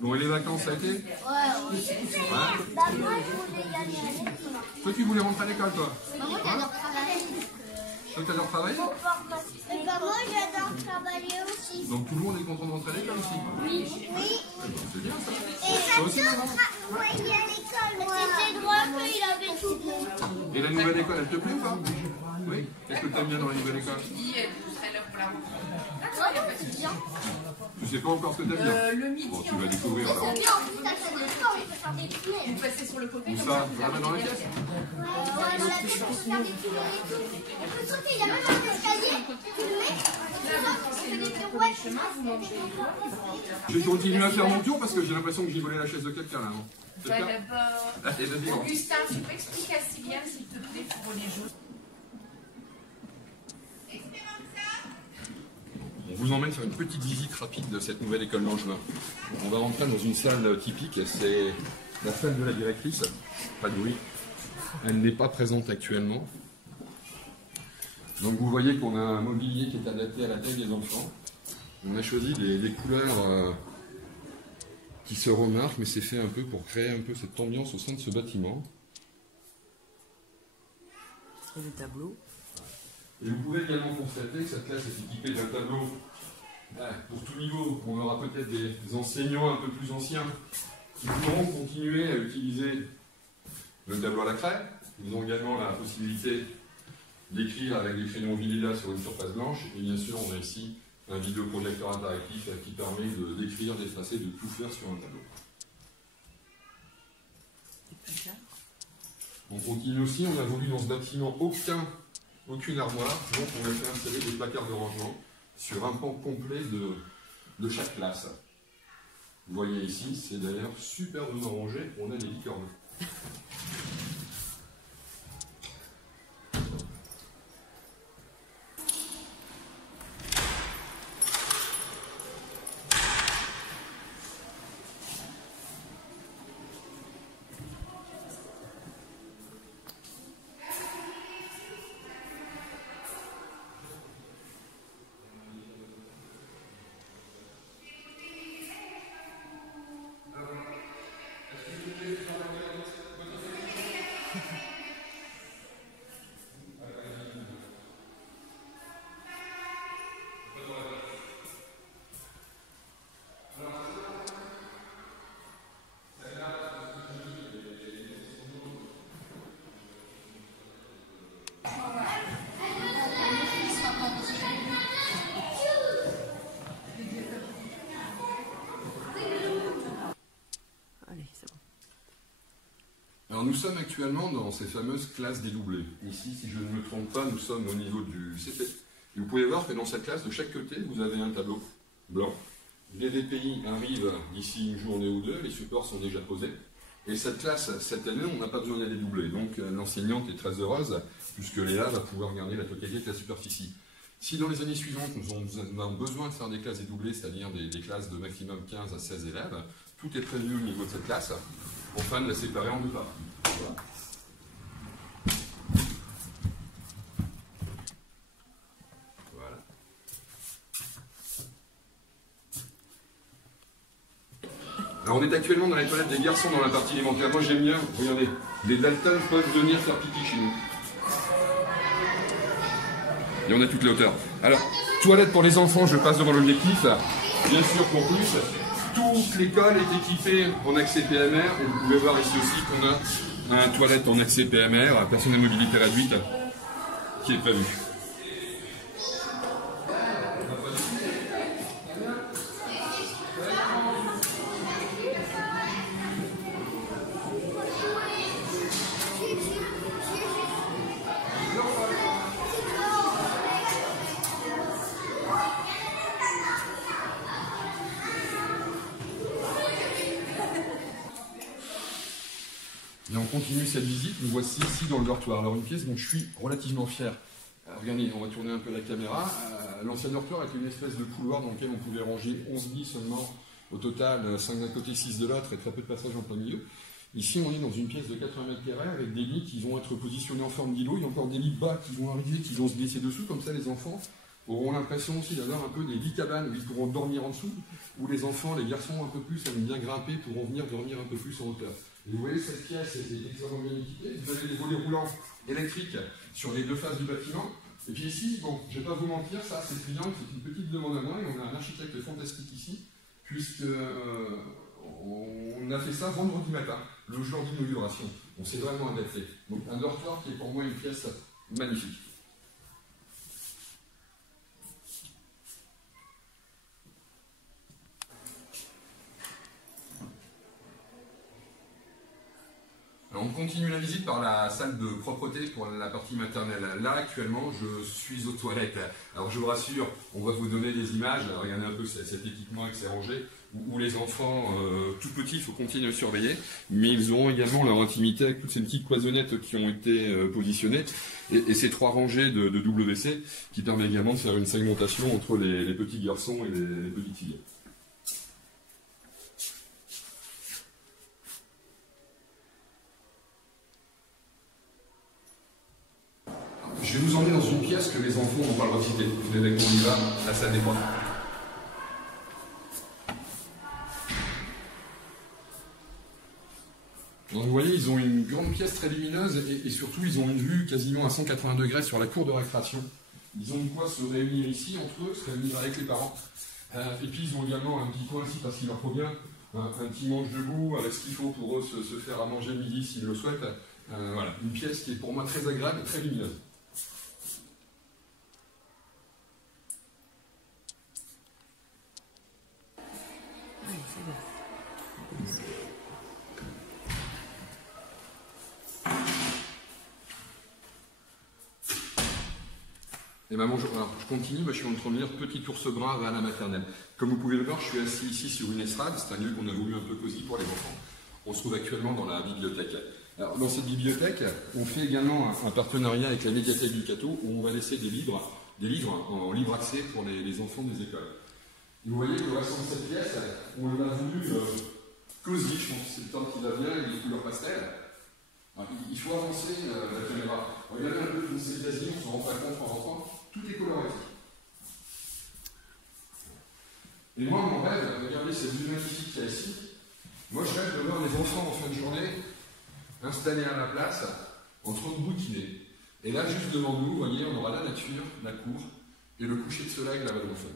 Bon, et les vacances, ça a été? Ouais. Bah, moi, je voulais y aller à l'école. Toi, tu voulais rentrer à l'école, toi? Maman, j'adore travailler. Toi, t'adores travailler? Et bah, moi, j'adore travailler aussi. Donc, tout le monde est content de rentrer à l'école aussi, quoi. Oui. C'est bien, ça. Et Toi aussi, maman? travailler à l'école, moi. C'était drôle qu'il avait tout bon. Et la nouvelle école, elle te plaît ou pas? Oui. Qu'est-ce que tu aimes bien dans la nouvelle école? C'est bien. Tu sais pas encore ce que t'aimes bien? Le midi, Bon, tu vas découvrir alors. C'est bien, en plus, t'as fait des sports, on peut faire des tunnels. vous passez sur le côté. Où ça? Vraiment dans la pièce? Ouais, dans la tête, on peut faire des tunnels et tout. On peut sauter, il y a même un escalier. Tu le mets, tu sautes, on fait des pirouettes. Je vais continuer à faire mon tour parce que j'ai l'impression que j'ai volé la chaise de quelqu'un là, non? C'est Ouais, ça? d'abord. Allez, vas-y, grand. Augustin, tu peux expliquer à Sylviane, s'il te plaît, pour les jours. On vous emmène sur une petite visite rapide de cette nouvelle école Langevin. On va rentrer dans une salle typique, c'est la salle de la directrice. Pas de bruit. Elle n'est pas présente actuellement. Donc vous voyez qu'on a un mobilier qui est adapté à la taille des enfants. On a choisi des couleurs qui se remarquent, mais c'est fait un peu pour créer un peu cette ambiance au sein de ce bâtiment. Et le tableau. Et vous pouvez également constater que cette classe est équipée d'un tableau pour tout niveau. On aura peut-être des enseignants un peu plus anciens qui pourront continuer à utiliser le tableau à la craie. Ils ont également la possibilité d'écrire avec des crayons Vilela sur une surface blanche. Et bien sûr, on a ici un vidéoprojecteur interactif qui permet d'écrire, d'effacer, de tout faire sur un tableau. On continue aussi, on a voulu dans ce bâtiment aucune armoire, donc on a fait installer des placards de rangement sur un pan complet de chaque classe. Vous voyez ici, c'est d'ailleurs superbement rangé, on a des licornes. Alors nous sommes actuellement dans ces fameuses classes dédoublées. Ici, si je ne me trompe pas, nous sommes au niveau du CP. Et vous pouvez voir que dans cette classe, de chaque côté, vous avez un tableau blanc. Les VPI arrivent d'ici une journée ou deux, les supports sont déjà posés. Et cette classe, cette année, on n'a pas besoin de la dédoubler. Donc l'enseignante est très heureuse, puisque Léa va pouvoir garder la totalité de la superficie. Si dans les années suivantes, nous avons besoin de faire des classes dédoublées, c'est-à-dire des classes de maximum 15 à 16 élèves, tout est prévu au niveau de cette classe, afin de la séparer en deux parties. Voilà. Voilà. Alors on est actuellement dans les toilettes des garçons dans la partie élémentaire. Moi j'aime bien, regardez, les Dalton peuvent venir faire pipi chez nous. Et on a toutes les hauteurs. Alors, toilettes pour les enfants, je passe devant l'objectif. Bien sûr, pour plus, toute l'école est équipée en accès PMR. Et vous pouvez voir ici aussi qu'on a un toilette en accès PMR, personne à mobilité réduite, qui est prévu. Et on continue cette visite, nous voici ici dans le dortoir. Alors une pièce dont je suis relativement fier. Regardez, on va tourner un peu la caméra. L'ancien dortoir était une espèce de couloir dans lequel on pouvait ranger 11 lits seulement. Au total, 5 d'un côté, 6 de l'autre et très peu de passages en plein milieu. Ici, on est dans une pièce de 80 mètres carrés avec des lits qui vont être positionnés en forme d'îlot. Il y a encore des lits bas qui vont arriver, qui vont se glisser dessous. Comme ça, les enfants auront l'impression aussi d'avoir un peu des lits cabanes où ils pourront dormir en dessous, où les enfants, les garçons un peu plus aiment bien grimper, pourront venir dormir un peu plus en hauteur. Et vous voyez, cette pièce est extrêmement bien équipée. Vous avez des volets roulants électriques sur les deux faces du bâtiment. Et puis ici, bon, je ne vais pas vous mentir, ça, ces triangles, c'est une petite demande à moi, et on a un architecte fantastique ici, puisque on a fait ça vendredi matin, le jour d'inauguration. On s'est vraiment adapté. Donc un dortoir qui est pour moi une pièce magnifique. Alors on continue la visite par la salle de propreté pour la partie maternelle. Là, actuellement, je suis aux toilettes. Alors je vous rassure, on va vous donner des images. Alors, regardez un peu cet équipement avec ses rangées, où les enfants, tout petits, il faut continuer à surveiller, mais ils auront également leur intimité avec toutes ces petites cloisonnettes qui ont été positionnées, et ces 3 rangées de WC qui permettent également de faire une segmentation entre les petits garçons et les petites filles. Je vais vous emmener dans une pièce que les enfants n'ont pas le droit de citer. Venez avec moi, on y va, la salle des profs. Donc vous voyez, ils ont une grande pièce très lumineuse et surtout ils ont une vue quasiment à 180 degrés sur la cour de récréation. Ils ont de quoi se réunir ici entre eux, se réunir avec les parents. Et puis ils ont également un petit coin ici parce qu'il leur faut bien un petit manche debout avec ce qu'il faut pour eux se faire à manger le midi s'ils le souhaitent. Voilà, une pièce qui est pour moi très agréable et très lumineuse. Et maman, je continue, je suis en train de lire Petit ours brun va à la maternelle. Comme vous pouvez le voir, je suis assis ici sur une estrade, c'est un lieu qu'on a voulu un peu cosy pour les enfants. On se trouve actuellement dans la bibliothèque. Alors, dans cette bibliothèque, on fait également un partenariat avec la médiathèque du Cateau où on va laisser des livres en libre accès pour les enfants des écoles. Et vous voyez que le restant de cette pièce, on l'a voulu cosy, je pense que c'est le temps qui va bien, avec des couleurs pastel. Alors, il faut avancer la caméra. Regardez un peu ces casiers, on se rend pas compte en rentrant. Tout est coloré. Et moi, mon rêve, regardez cette vue magnifique qu'il y a ici. Moi, je rêve de voir les enfants en fin de journée installés à la place, en train de bouquiner. Et là, juste devant nous, vous voyez, on aura la nature, la cour, et le coucher de soleil de la Vallée d'Enfer.